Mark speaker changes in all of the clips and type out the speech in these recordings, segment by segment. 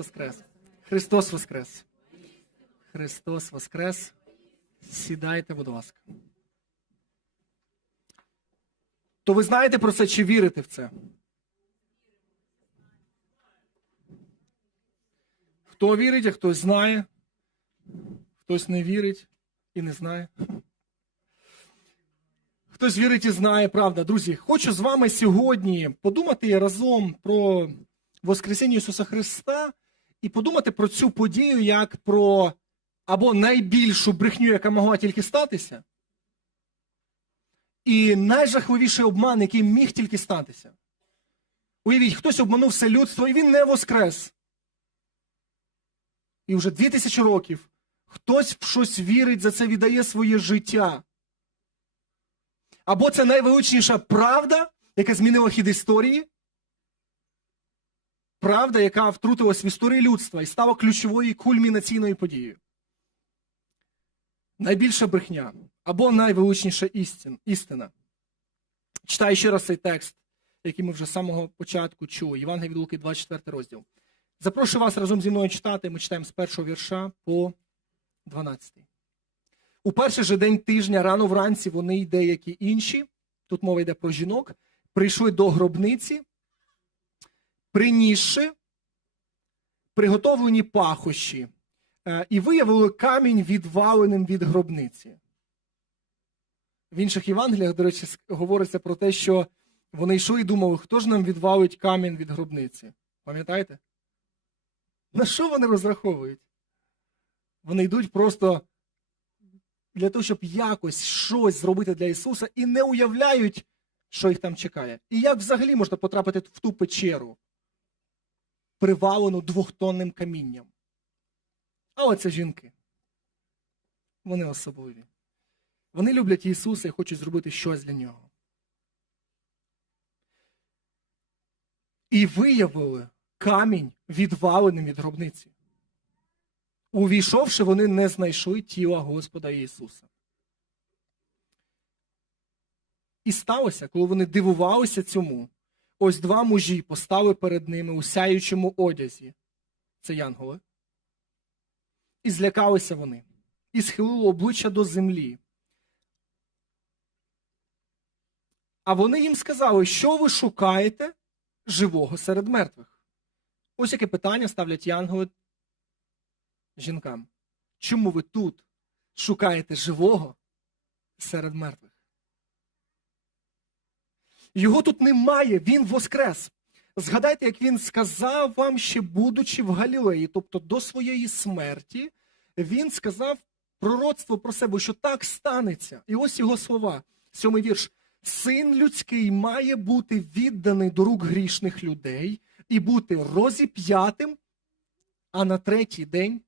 Speaker 1: Воскрес! Христос Воскрес! Христос Воскрес! Сідайте, будь ласка. То ви знаєте про це чи вірите в це? Хто вірить, а хтось знає, хтось не вірить і не знає. Хтось вірить і знає, правда. Друзі, хочу з вами сьогодні подумати разом про Воскресіння Ісуса Христа і подумати про цю подію як про або найбільшу брехню, яка могла тільки статися, і найжахливіший обман, який міг тільки статися. Уявіть, хтось обманув все людство, і він не воскрес. І вже дві тисячі років хтось в щось вірить, за це віддає своє життя. Або це найвеличніша правда, яка змінила хід історії. Правда, яка втрутилась в історію людства і стала ключовою кульмінаційною подією. Найбільша брехня або найвеличніша істина. Читаю ще раз цей текст, який ми вже з самого початку чули. Євангелія від Луки, 24 розділ. Запрошую вас разом зі мною читати. Ми читаємо з першого вірша по 12. У перший же день тижня, рано вранці, вони й деякі інші, тут мова йде про жінок, прийшли до гробниці, принісши приготовлені пахощі, е, і виявили камінь відваленим від гробниці. В інших Євангеліях, до речі, говориться про те, що вони йшли і думали, хто ж нам відвалить камінь від гробниці. Пам'ятаєте? На що вони розраховують? Вони йдуть просто для того, щоб якось щось зробити для Ісуса, і не уявляють, що їх там чекає. І як взагалі можна потрапити в ту печеру, привалену двохтонним камінням? А оце жінки. Вони особливі. Вони люблять Ісуса і хочуть зробити щось для нього. І виявили камінь відваленим від гробниці. Увійшовши, вони не знайшли тіла Господа Ісуса. І сталося, коли вони дивувалися цьому, ось два мужі постали перед ними у сяючому одязі. Це янголи. І злякалися вони, і схилили обличчя до землі. А вони їм сказали, що ви шукаєте живого серед мертвих? Ось яке питання ставлять янголи жінкам. Чому ви тут шукаєте живого серед мертвих? Його тут немає, він воскрес. Згадайте, як він сказав вам, ще будучи в Галілеї, тобто до своєї смерті, він сказав пророцтво про себе, що так станеться. І ось його слова, сьомий вірш. Син людський має бути відданий до рук грішних людей і бути розіп'ятим, а на третій день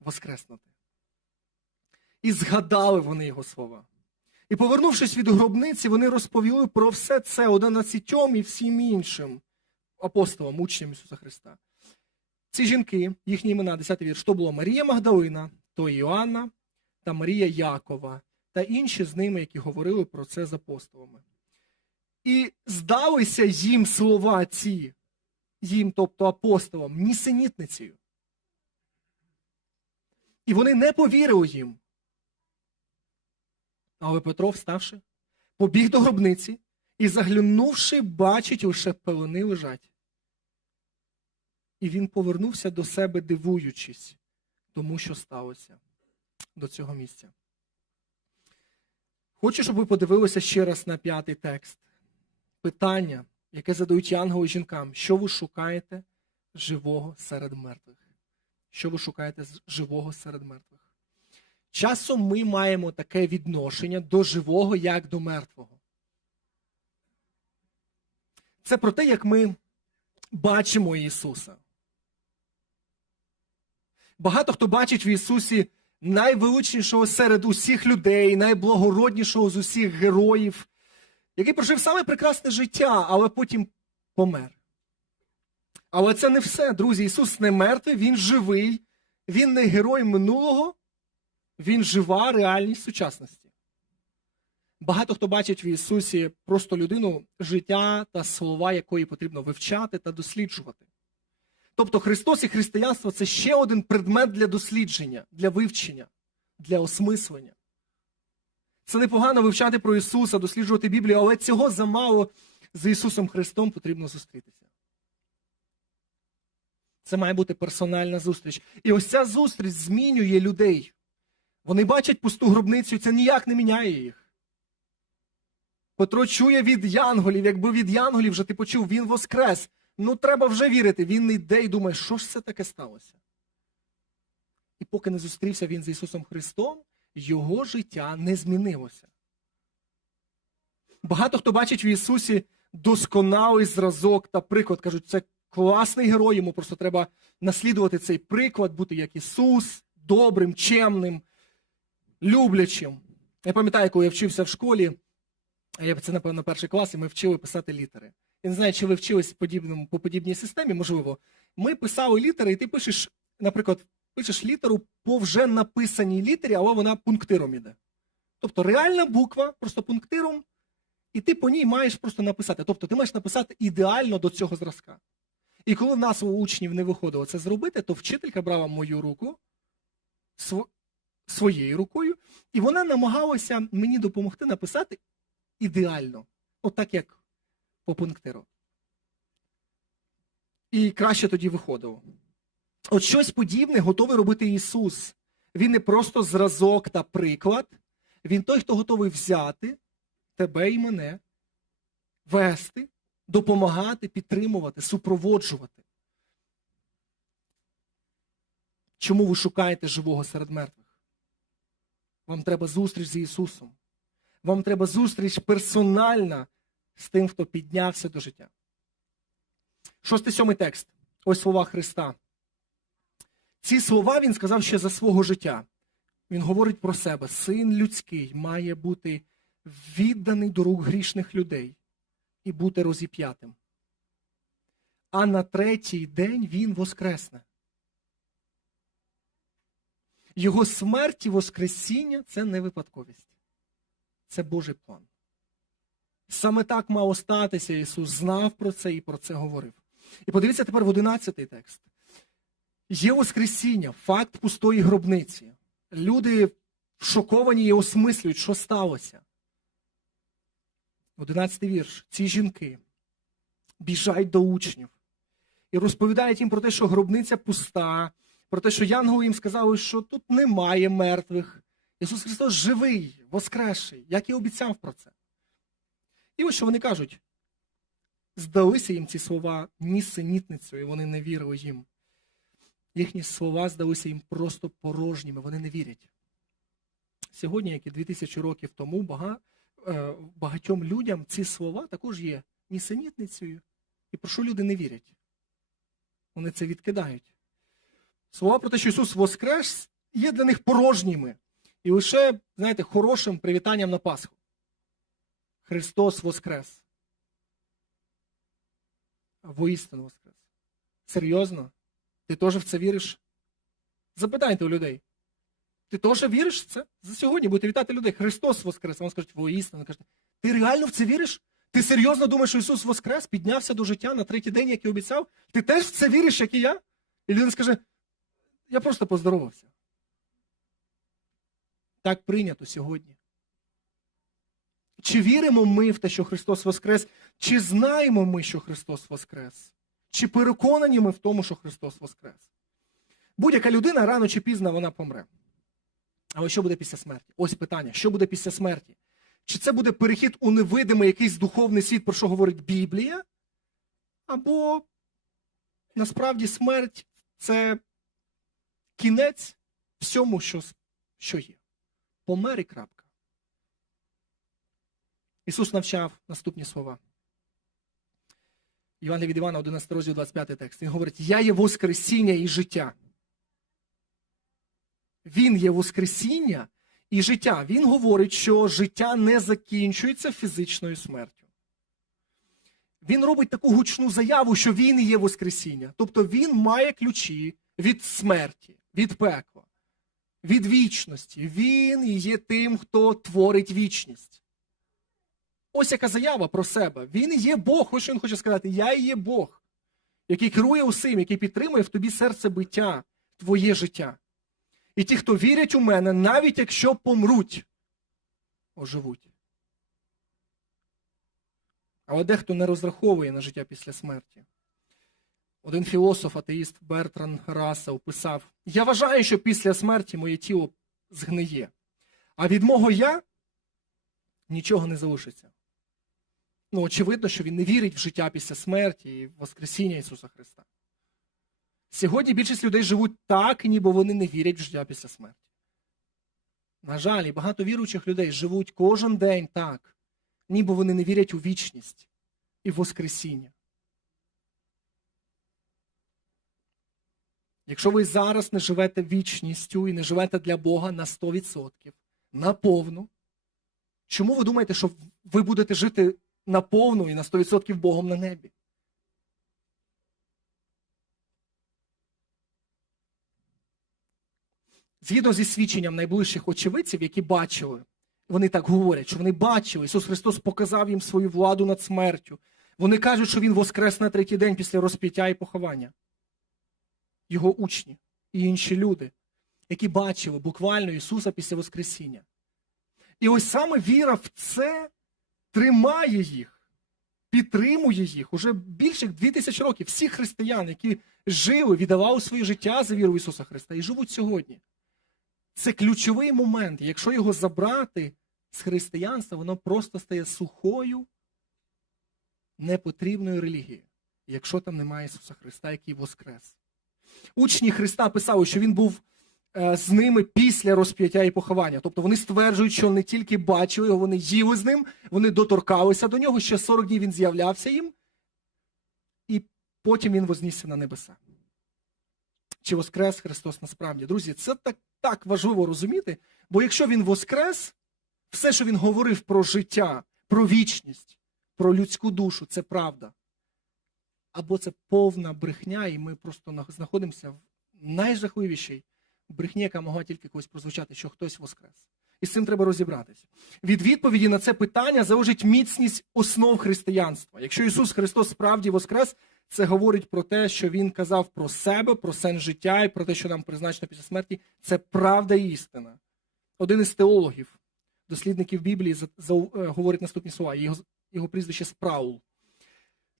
Speaker 1: воскреснути. І згадали вони його слова. І, повернувшись від гробниці, вони розповіли про все це одинадцятьом і всім іншим апостолам, учням Ісуса Христа. Ці жінки, їхні імена, 10 вірш, то було Марія Магдалина, то Іоанна та Марія Якова та інші з ними, які говорили про це з апостолами. І здалися їм слова ці, їм, тобто апостолам, нісенітницею. І вони не повірили їм. Але Петро, вставши, побіг до гробниці і, заглянувши, бачить, лише пелени лежать. І він повернувся до себе, дивуючись тому, що сталося до цього місця. Хочу, щоб ви подивилися ще раз на п'ятий текст. Питання, яке задають янголи жінкам, що ви шукаєте живого серед мертвих? Що ви шукаєте живого серед мертвих? Часом ми маємо таке відношення до живого, як до мертвого. Це про те, як ми бачимо Ісуса. Багато хто бачить в Ісусі найвеличнішого серед усіх людей, найблагороднішого з усіх героїв, який прожив саме прекрасне життя, але потім помер. Але це не все, друзі. Ісус не мертвий, Він живий, Він не герой минулого, Він жива реальність сучасності. Багато хто бачить в Ісусі просто людину життя та слова, якої потрібно вивчати та досліджувати. Тобто Христос і християнство це ще один предмет для дослідження, для вивчення, для осмислення. Це непогано вивчати про Ісуса, досліджувати Біблію, але цього замало з Ісусом Христом потрібно зустрітися. Це має бути персональна зустріч. І ось ця зустріч змінює людей. Вони бачать пусту гробницю, це ніяк не міняє їх. Петро чує від янголів, якби від янголів вже ти почув, він воскрес. Ну, треба вже вірити. Він не йде і думає, що ж це таке сталося. І поки не зустрівся він з Ісусом Христом, його життя не змінилося. Багато хто бачить в Ісусі досконалий зразок та приклад. Кажуть, це класний герой, йому просто треба наслідувати цей приклад, бути як Ісус, добрим, чемним, люблячим. Я пам'ятаю, коли я вчився в школі, я це, напевно, перший клас, і ми вчили писати літери. Я не знаю, чи ви вчились подібному, по подібній системі, можливо. Ми писали літери, і ти пишеш, наприклад, пишеш літеру по вже написаній літері, але вона пунктиром іде. Тобто реальна буква, просто пунктиром, і ти по ній маєш просто написати. Тобто ти маєш написати ідеально до цього зразка. І коли в нас у учнів не виходило це зробити, то вчителька брала мою руку. Своєю рукою, і вона намагалася мені допомогти написати ідеально, отак як по пунктиру. І краще тоді виходило. От щось подібне готовий робити Ісус. Він не просто зразок та приклад, Він той, хто готовий взяти тебе і мене, вести, допомагати, підтримувати, супроводжувати. Чому ви шукаєте живого серед мертвих? Вам треба зустріч з Ісусом. Вам треба зустріч персональна з тим, хто піднявся до життя. Шостий сьомий текст. Ось слова Христа. Ці слова він сказав ще за свого життя. Він говорить про себе: син людський має бути відданий до рук грішних людей і бути розіп'ятим. А на третій день він воскресне. Його смерть і Воскресіння це не випадковість. Це Божий план. Саме так мало статися. Ісус знав про це і про це говорив. І подивіться тепер в 11 текст. Є Воскресіння, факт пустої гробниці. Люди шоковані і осмислюють, що сталося. 11 вірш. Ці жінки біжать до учнів і розповідають їм про те, що гробниця пуста, про те, що янголи їм сказали, що тут немає мертвих. Ісус Христос живий, воскресший, як і обіцяв про це. І ось що вони кажуть. Здалися їм ці слова нісенітницею, вони не вірили їм. Їхні слова здалися їм просто порожніми, вони не вірять. Сьогодні, як і 2000 років тому, бага, е, багатьом людям ці слова також є нісенітницею. І про що люди не вірять? Вони це відкидають. Слова про те, що Ісус Воскрес, є для них порожніми. І лише, знаєте, хорошим привітанням на Пасху. Христос Воскрес. Воістину Воскрес. Серйозно? Ти теж в це віриш? Запитайте у людей. Ти теж віриш в це? За сьогодні будете вітати людей. Христос Воскрес. Вони скажуть, воістину. Кажете, ти реально в це віриш? Ти серйозно думаєш, що Ісус Воскрес, піднявся до життя на третій день, як і обіцяв? Ти теж в це віриш, як і я? І людина скаже, я просто поздоровався. Так прийнято сьогодні. Чи віримо ми в те, що Христос Воскрес? Чи знаємо ми, що Христос Воскрес? Чи переконані ми в тому, що Христос Воскрес? Будь-яка людина рано чи пізно вона помре. Але що буде після смерті? Ось питання: що буде після смерті? Чи це буде перехід у невидимий якийсь духовний світ, про що говорить Біблія? Або насправді смерть це кінець всьому, що, що є. Помер і крапка. Ісус навчав наступні слова. Івана від Івана, 11 розділ, 25 текст. Він говорить: Я є Воскресіння і життя. Він є Воскресіння і життя. Він говорить, що життя не закінчується фізичною смертю. Він робить таку гучну заяву, що він є Воскресіння. Тобто він має ключі від смерті, від пекла, від вічності. Він є тим, хто творить вічність. Ось яка заява про себе. Він є Бог, ось що він хоче сказати. Я є Бог, який керує усім, який підтримує в тобі серце биття, твоє життя. І ті, хто вірять у мене, навіть якщо помруть, оживуть. Але дехто не розраховує на життя після смерті. Один філософ, атеїст Бертран Рассел писав: Я вважаю, що після смерті моє тіло згниє, а від мого я нічого не залишиться. Ну, очевидно, що він не вірить в життя після смерті і Воскресіння Ісуса Христа. Сьогодні більшість людей живуть так, ніби вони не вірять в життя після смерті. На жаль, багато віруючих людей живуть кожен день так, ніби вони не вірять у вічність і в Воскресіння. Якщо ви зараз не живете вічністю і не живете для Бога на 100%, наповну, чому ви думаєте, що ви будете жити наповну і на 100% Богом на небі? Згідно зі свідченням найближчих очевидців, які бачили, вони так говорять, що вони бачили, Ісус Христос показав їм свою владу над смертю. Вони кажуть, що Він воскрес на третій день після розп'яття і поховання. Його учні і інші люди, які бачили буквально Ісуса після Воскресіння. І ось саме віра в це тримає їх, підтримує їх уже більше як дві тисячі років. Всі християни, які жили, віддавали своє життя за віру в Ісуса Христа і живуть сьогодні. Це ключовий момент. Якщо його забрати з християнства, воно просто стає сухою, непотрібною релігією, якщо там немає Ісуса Христа, який воскрес. Учні Христа писали, що Він був е, з ними після розп'яття і поховання. Тобто вони стверджують, що не тільки бачили його, вони їли з ним, вони доторкалися до нього, ще 40 днів він з'являвся їм, і потім він вознісся на небеса. Чи воскрес Христос насправді? Друзі, це так, так важливо розуміти, бо якщо Він воскрес, все, що він говорив про життя, про вічність, про людську душу, це правда. Або це повна брехня, і ми просто знаходимося в найжахливішій брехні, яка могла тільки когось прозвучати, що хтось воскрес. І з цим треба розібратись. Від відповіді на це питання залежить міцність основ християнства. Якщо Ісус Христос справді воскрес, це говорить про те, що Він казав про себе, про сенс життя і про те, що нам призначено після смерті. Це правда і істина. Один із теологів, дослідників Біблії, е, говорить наступні слова. Його, його прізвище Спраул.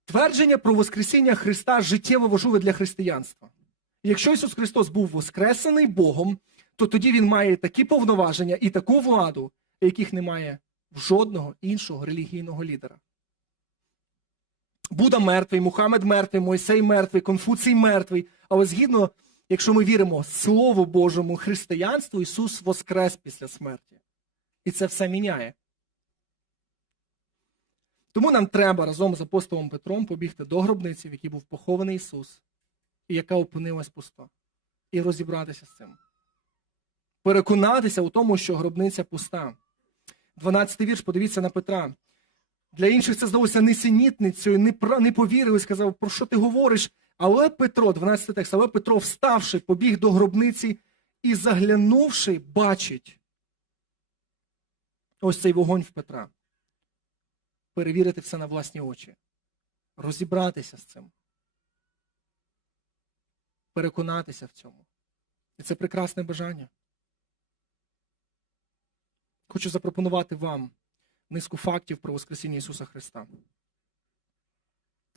Speaker 1: Твердження про Воскресіння Христа життєво важливе для християнства. Якщо Ісус Христос був воскресений Богом, то тоді Він має такі повноваження і таку владу, яких немає в жодного іншого релігійного лідера. Будда мертвий, Мухаммед мертвий, Мойсей мертвий, Конфуцій мертвий. Але згідно, якщо ми віримо Слову Божому християнству, Ісус воскрес після смерті. І це все міняє. Тому нам треба разом з апостолом Петром побігти до гробниці, в якій був похований Ісус, і яка опинилась пуста, і розібратися з цим. Переконатися у тому, що гробниця пуста. 12-й вірш, подивіться на Петра. Для інших це здалося несенітницею, не, не повірили, сказав, про що ти говориш? Але Петро, 12 текст, але Петро, вставши, побіг до гробниці і заглянувши, бачить ось цей вогонь в Петра. Перевірити все на власні очі, розібратися з цим, переконатися в цьому. І це прекрасне бажання. Хочу запропонувати вам низку фактів про Воскресіння Ісуса Христа.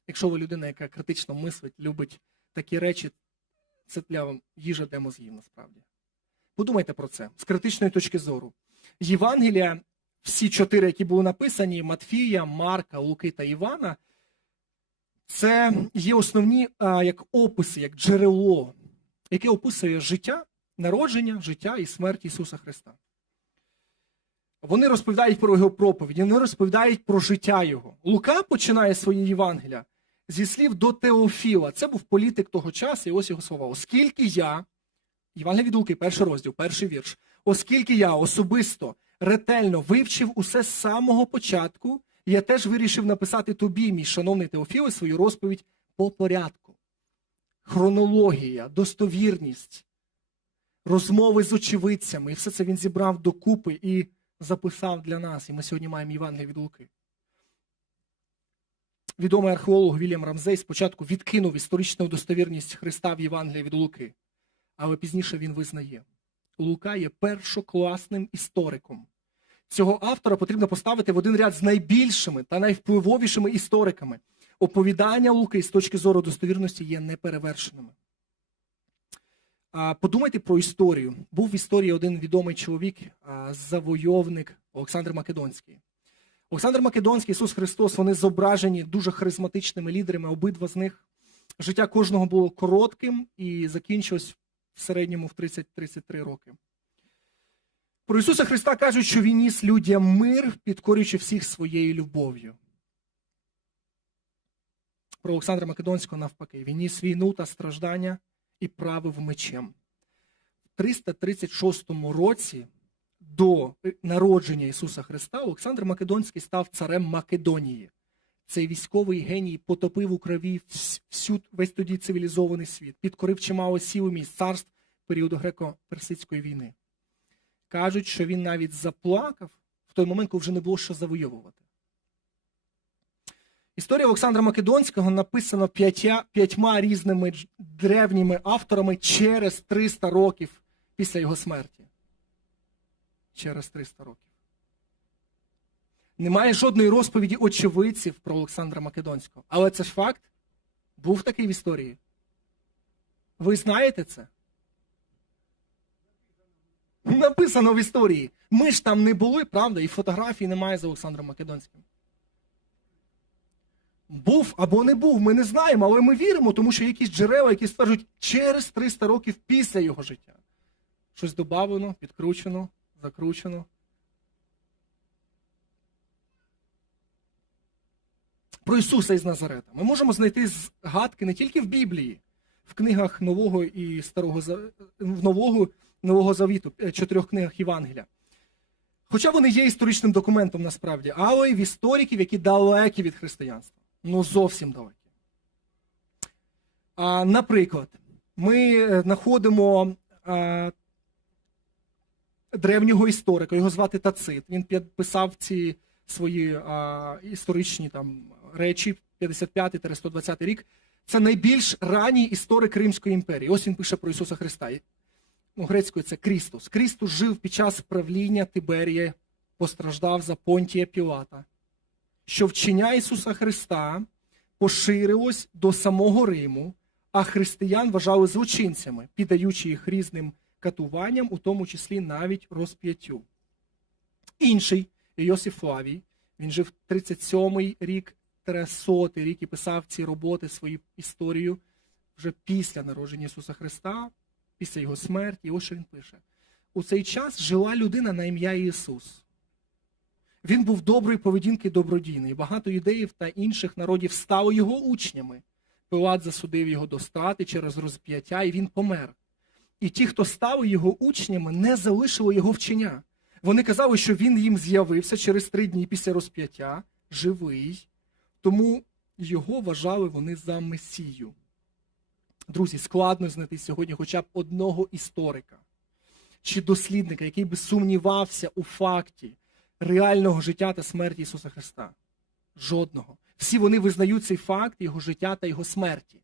Speaker 1: Якщо ви людина, яка критично мислить, любить такі речі, це для вам їжа мозгів насправді. Подумайте про це з критичної точки зору. Євангелія, всі чотири, які були написані: Матфія, Марка, Луки та Івана, це є основні як описи, як джерело, яке описує життя, народження, життя і смерть Ісуса Христа. Вони розповідають про його проповіді, вони розповідають про життя його. Лука починає свої Євангелія зі слів до Теофіла. Це був політик того часу, і ось його слова. Оскільки я, Євангелія від Луки, перший розділ, перший вірш, оскільки я особисто ретельно вивчив усе з самого початку, я теж вирішив написати тобі, мій шановний Теофіле, свою розповідь по порядку. Хронологія, достовірність, розмови з очевидцями, і все це він зібрав докупи і записав для нас. І ми сьогодні маємо Євангелія від Луки. відомий археолог Вільям Рамзей спочатку відкинув історичну достовірність Христа в Євангелії від Луки, але пізніше він визнає: Лука є першокласним істориком. Цього автора потрібно поставити в один ряд з найбільшими та найвпливовішими істориками. Оповідання Луки з точки зору достовірності є неперевершеними. Подумайте про історію. Був в історії один відомий чоловік, завойовник Олександр Македонський. Олександр Македонський, Ісус Христос, вони зображені дуже харизматичними лідерами, обидва з них. Життя кожного було коротким і закінчилось в середньому в 30-33 роки. Про Ісуса Христа кажуть, що Він ніс людям мир, підкорюючи всіх своєю любов'ю. Про Олександра Македонського навпаки. Він ніс війну та страждання і правив мечем. В 336 році до народження Ісуса Христа Олександр Македонський став царем Македонії. Цей військовий геній потопив у крові всю, весь тоді цивілізований світ, підкорив чимало сіл і місць царств періоду греко-персидської війни. Кажуть, що він навіть заплакав в той момент, коли вже не було що завойовувати. Історія Олександра Македонського написана п'ятя, п'ятьма різними древніми авторами через 300 років після його смерті. Через 300 років. Немає жодної розповіді очевидців про Олександра Македонського. Але це ж факт. Був такий в історії. Ви знаєте це? Написано в історії. Ми ж там не були, правда, і фотографій немає з Олександром Македонським. Був або не був, ми не знаємо, але ми віримо, тому що якісь джерела, які стверджують через 300 років після його життя. Щось додавано, підкручено, закручено. Про Ісуса із Назарета. Ми можемо знайти згадки не тільки в Біблії, в книгах Нового і Старого в Нового, Нового Завіту, чотирьох книгах Євангелія. Хоча вони є історичним документом насправді, але й в істориків, які далекі від християнства. Ну, зовсім далекі. А, Наприклад, ми знаходимо а, древнього історика, його звати Тацит. Він писав ці свої а, історичні там речі 55-120 рік. Це найбільш ранній історик Римської імперії. Ось він пише про Ісуса Христа. Ну, Грецькою це Крістус. Крістус жив під час правління Тиберія, постраждав за Понтія Пілата. Що вчення Ісуса Христа поширилось до самого Риму, а християн вважали злочинцями, піддаючи їх різним катуванням, у тому числі навіть розп'яттю. Інший Йосиф Флавій, він жив 37-й рік, 100 рік і писав ці роботи, свою історію вже після народження Ісуса Христа, після Його смерті. І ось що він пише: у цей час жила людина на ім'я Ісус. Він був доброї поведінки добродійний. Багато юдеїв та інших народів стали його учнями. Пилат засудив його до страти через розп'яття, і він помер. І ті, хто стали його учнями, не залишили його вчення. Вони казали, що він їм з'явився через три дні після розп'яття, живий, тому його вважали вони за Месію. Друзі, складно знайти сьогодні хоча б одного історика чи дослідника, який би сумнівався у факті реального життя та смерті Ісуса Христа. Жодного. Всі вони визнають цей факт Його життя та Його смерті.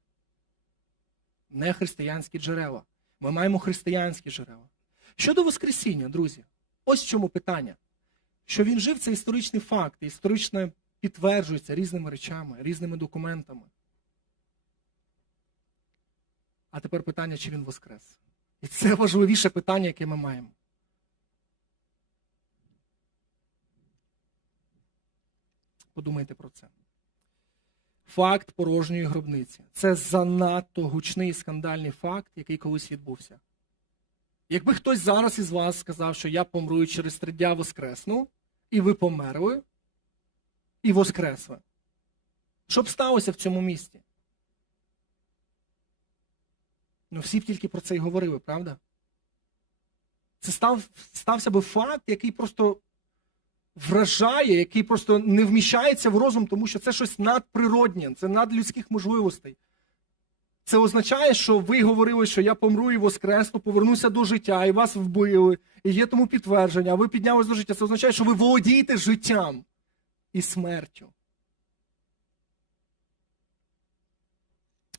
Speaker 1: Не християнські джерела. Ми маємо християнські джерела. Щодо Воскресіння, друзі, ось в чому питання. Що він жив, це історичний факт, історично підтверджується різними речами, різними документами. А тепер питання, чи він воскрес. І це важливіше питання, яке ми маємо. Подумайте про це. Факт порожньої гробниці. Це занадто гучний і скандальний факт, який колись відбувся. Якби хтось зараз із вас сказав, що я помру через три дня воскресну, і ви померли, і воскресли. Що б сталося в цьому місті? Ну, всі б тільки про це й говорили, правда? Це став, стався би факт, який просто вражає, який просто не вміщається в розум, тому що це щось надприроднє, це надлюдських можливостей. Це означає, що ви говорили, що я помру і воскресну, повернуся до життя, і вас вбили, і є тому підтвердження, а ви піднялись до життя. Це означає, що ви володієте життям і смертю.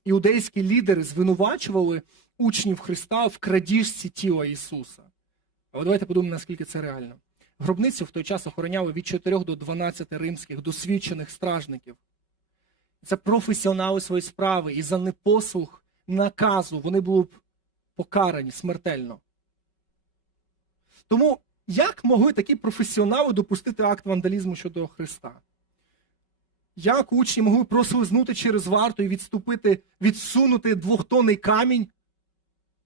Speaker 1: Іудейські лідери звинувачували учнів Христа в крадіжці тіла Ісуса. Але давайте подумаємо, наскільки це реально. Гробницю в той час охороняли від 4 до 12 римських досвідчених стражників. Це професіонали своєї справи, і за непослух наказу вони були б покарані смертельно. Тому як могли такі професіонали допустити акт вандалізму щодо Христа? Як учні могли прослизнути через варту і відступити, відсунути двохтонний камінь,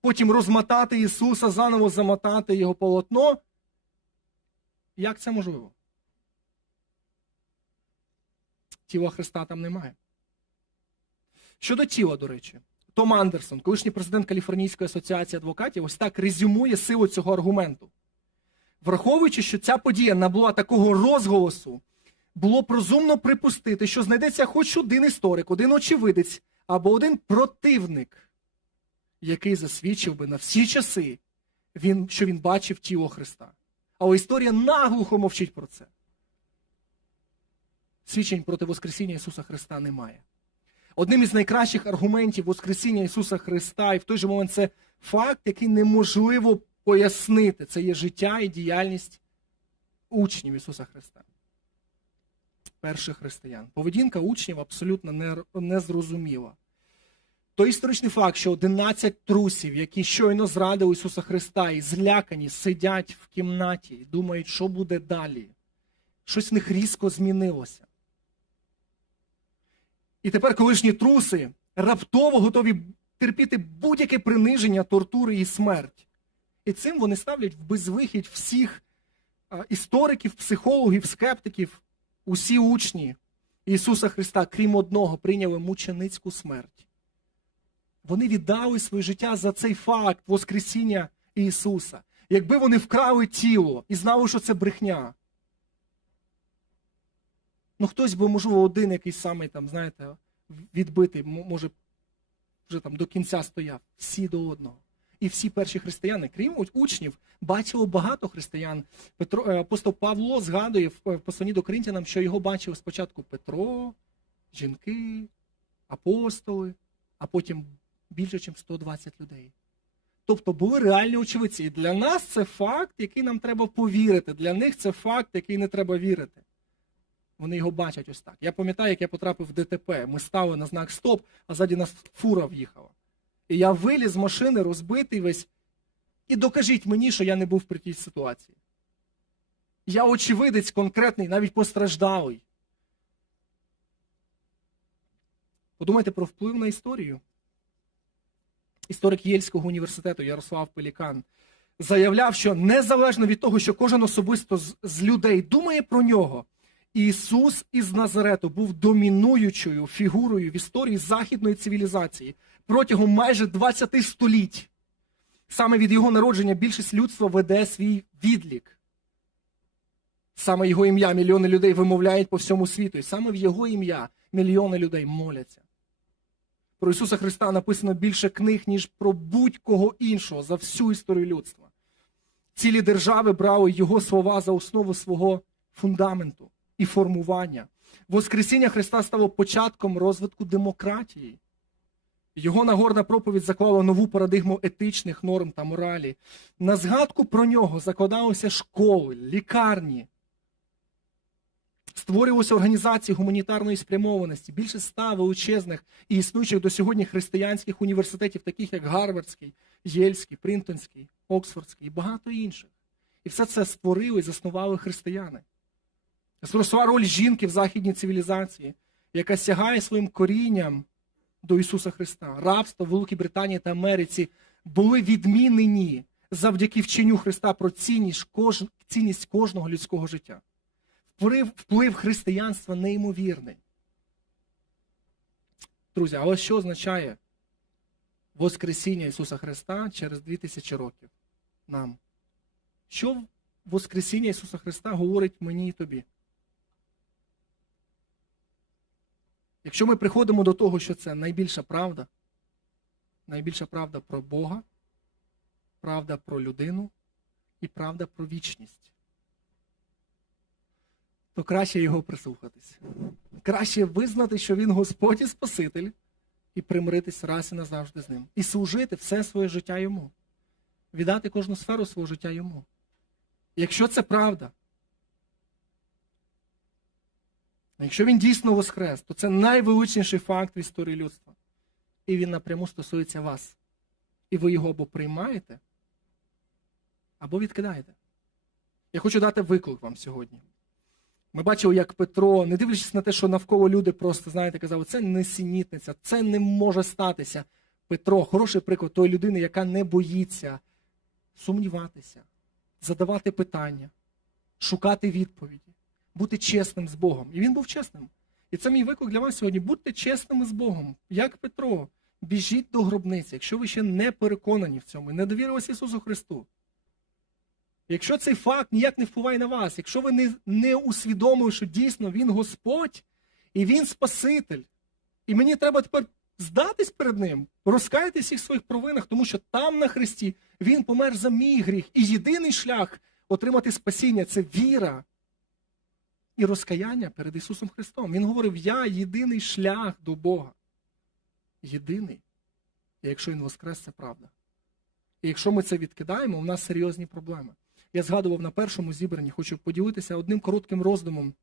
Speaker 1: потім розмотати Ісуса, заново замотати його полотно? Як це можливо? Тіла Христа там немає. Щодо тіла, до речі, Том Андерсон, колишній президент Каліфорнійської асоціації адвокатів, ось так резюмує силу цього аргументу. Враховуючи, що ця подія набула такого розголосу, було б розумно припустити, що знайдеться хоч один історик, один очевидець або один противник, який засвідчив би на всі часи, він, що він бачив тіло Христа. Але історія наглухо мовчить про це. Свідчень проти Воскресіння Ісуса Христа немає. Одним із найкращих аргументів Воскресіння Ісуса Христа, і в той же момент це факт, який неможливо пояснити. Це є життя і діяльність учнів Ісуса Христа. Перших християн. Поведінка учнів абсолютно незрозуміла. Той історичний факт, що 11 трусів, які щойно зрадили Ісуса Христа і злякані, сидять в кімнаті і думають, що буде далі. Щось в них різко змінилося. І тепер колишні труси раптово готові терпіти будь-яке приниження, тортури і смерть. І цим вони ставлять в безвихідь всіх істориків, психологів, скептиків, усі учні Ісуса Христа, крім одного, прийняли мученицьку смерть. Вони віддали своє життя за цей факт Воскресіння Ісуса. Якби вони вкрали тіло і знали, що це брехня. Ну, хтось би, можливо, один якийсь самий там, знаєте, відбитий, може, вже там до кінця стояв. Всі до одного. І всі перші християни, крім учнів, бачило багато християн. Петро, е, апостол Павло згадує в е, посланні до Коринтянам, що його бачив спочатку Петро, жінки, апостоли, а потім більше, ніж 120 людей. Тобто були реальні очевидці. І для нас це факт, який нам треба повірити. Для них це факт, який не треба вірити. Вони його бачать ось так. Я пам'ятаю, як я потрапив в ДТП. Ми стали на знак стоп, а ззаді нас фура в'їхала. Я виліз з машини, розбитий весь. І докажіть мені, що я не був при тій ситуації. Я очевидець конкретний, навіть постраждалий. Подумайте про вплив на історію. Історик Єльського університету Ярослав Пелікан заявляв, що незалежно від того, що кожен особисто з людей думає про нього, Ісус із Назарету був домінуючою фігурою в історії західної цивілізації протягом майже 20 століть. Саме від його народження більшість людства веде свій відлік. Саме його ім'я мільйони людей вимовляють по всьому світу. І саме в його ім'я мільйони людей моляться. Про Ісуса Христа написано більше книг, ніж про будь-кого іншого за всю історію людства. Цілі держави брали його слова за основу свого фундаменту і формування. Воскресіння Христа стало початком розвитку демократії. Його нагорна проповідь заклала нову парадигму етичних норм та моралі. На згадку про нього закладалися школи, лікарні, створювалися організації гуманітарної спрямованості, більше ста величезних і існуючих до сьогодні християнських університетів, таких як Гарвардський, Єльський, Принтонський, Оксфордський і багато інших. І все це створили і заснували християни. Зросла роль жінки в західній цивілізації, яка сягає своїм корінням до Ісуса Христа. Рабство в Великій Британії та Америці були відмінені завдяки вченню Христа про цінність, кож... цінність кожного людського життя. Вплив, вплив християнства неймовірний. Друзі, але що означає Воскресіння Ісуса Христа через 2000 років нам? Що Воскресіння Ісуса Христа говорить мені і тобі? Якщо ми приходимо до того, що це найбільша правда, найбільша правда про Бога, правда про людину і правда про вічність, то краще його прислухатись. Краще визнати, що він Господь і Спаситель, і примиритись раз і назавжди з ним. І служити все своє життя йому. Віддати кожну сферу свого життя йому. Якщо це правда, якщо він дійсно воскрес, то це найвеличніший факт в історії людства. І він напряму стосується вас. І ви його або приймаєте, або відкидаєте. Я хочу дати виклик вам сьогодні. Ми бачили, як Петро, не дивлячись на те, що навколо люди просто, знаєте, казали, це несенітниця, це не може статися. Петро, хороший приклад тої людини, яка не боїться сумніватися, задавати питання, шукати відповіді, бути чесним з Богом. І він був чесним. І це мій виклик для вас сьогодні. Будьте чесними з Богом, як Петро. Біжіть до гробниці, якщо ви ще не переконані в цьому, не довірилися Ісусу Христу. Якщо цей факт ніяк не впливає на вас, якщо ви не, не усвідомили, що дійсно Він Господь і Він Спаситель, і мені треба тепер здатись перед Ним, розкаятись всіх своїх провинах, тому що там на Христі Він помер за мій гріх. І єдиний шлях отримати спасіння це віра і розкаяння перед Ісусом Христом. Він говорив: Я єдиний шлях до Бога. Єдиний. І якщо Він воскрес, це правда. І якщо ми це відкидаємо, у нас серйозні проблеми. Я згадував на першому зібранні, хочу поділитися одним коротким роздумом.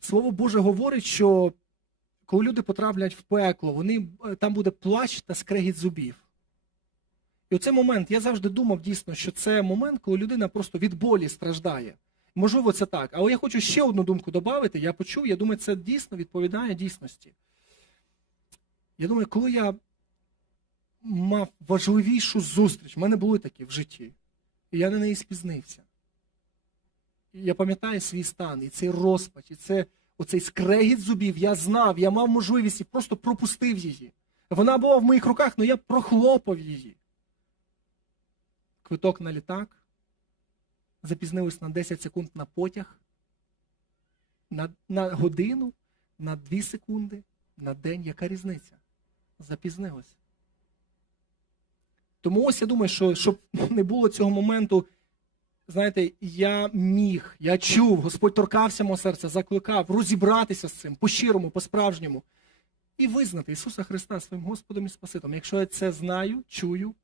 Speaker 1: Слово Боже говорить, що коли люди потраплять в пекло, вони, там буде плач та скрегіт зубів. І оцей момент, я завжди думав дійсно, що це момент, коли людина просто від болі страждає. Можливо, це так. Але я хочу ще одну думку додати. Я почув, я думаю, це дійсно відповідає дійсності. Я думаю, коли я мав важливішу зустріч, в мене були такі в житті, і я на неї спізнився. Я пам'ятаю свій стан, і цей розпач, і це, оцей скрегіт зубів, я знав, я мав можливість і просто пропустив її. Вона була в моїх руках, але я прохлопав її. Квиток на літак, запізнились на 10 секунд на потяг, на, на годину, на 2 секунди, на день. Яка різниця? Запізнилось. Тому ось я думаю, що щоб не було цього моменту, знаєте, я міг, я чув, Господь торкався мого серця, закликав розібратися з цим по-щирому, по-справжньому і визнати Ісуса Христа своїм Господом і Спасителем. Якщо я це знаю, чую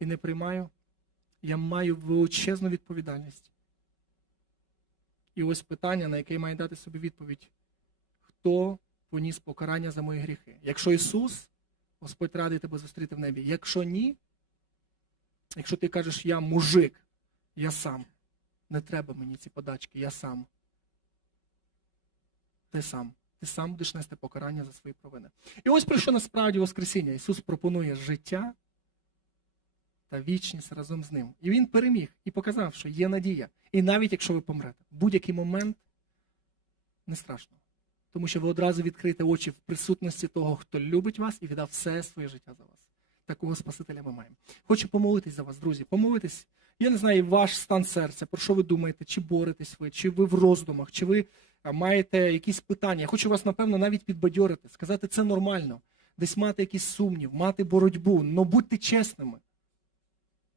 Speaker 1: і не приймаю, я маю величезну відповідальність. І ось питання, на яке я маю дати собі відповідь: хто поніс покарання за мої гріхи? Якщо Ісус, Господь радий тебе зустріти в небі. Якщо ні, якщо ти кажеш, я мужик, я сам, не треба мені ці подачки, я сам. Ти сам. Ти сам будеш нести покарання за свої провини. І ось про що насправді Воскресіння. Ісус пропонує життя та вічність разом з ним. І Він переміг і показав, що є надія. І навіть якщо ви помрете, в будь-який момент не страшно. Тому що ви одразу відкриєте очі в присутності того, хто любить вас і віддав все своє життя за вас. Такого Спасителя ми маємо. Хочу помолитись за вас, друзі. Помолитись. Я не знаю ваш стан серця, про що ви думаєте, чи боретесь ви, чи ви в роздумах, чи ви маєте якісь питання. Я хочу вас, напевно, навіть підбадьорити, сказати, це нормально. Десь мати якийсь сумнів, мати боротьбу, але будьте чесними.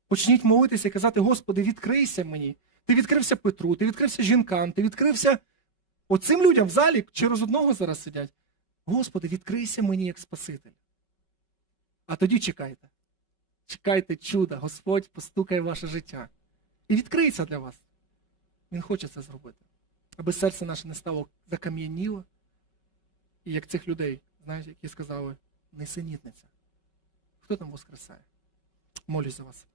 Speaker 1: Почніть молитися і казати, Господи, відкрийся мені. Ти відкрився Петру, ти відкрився жінкам, ти відкрився оцим людям в залі, через одного зараз сидять. Господи, відкрийся мені як Спаситель. А тоді чекайте. Чекайте чуда, Господь постукає в ваше життя. І відкриється для вас. Він хоче це зробити. Аби серце наше не стало закам'яніло. І як цих людей, знаєте, які сказали, несенітниця. Хто там воскресає? Молюсь за вас.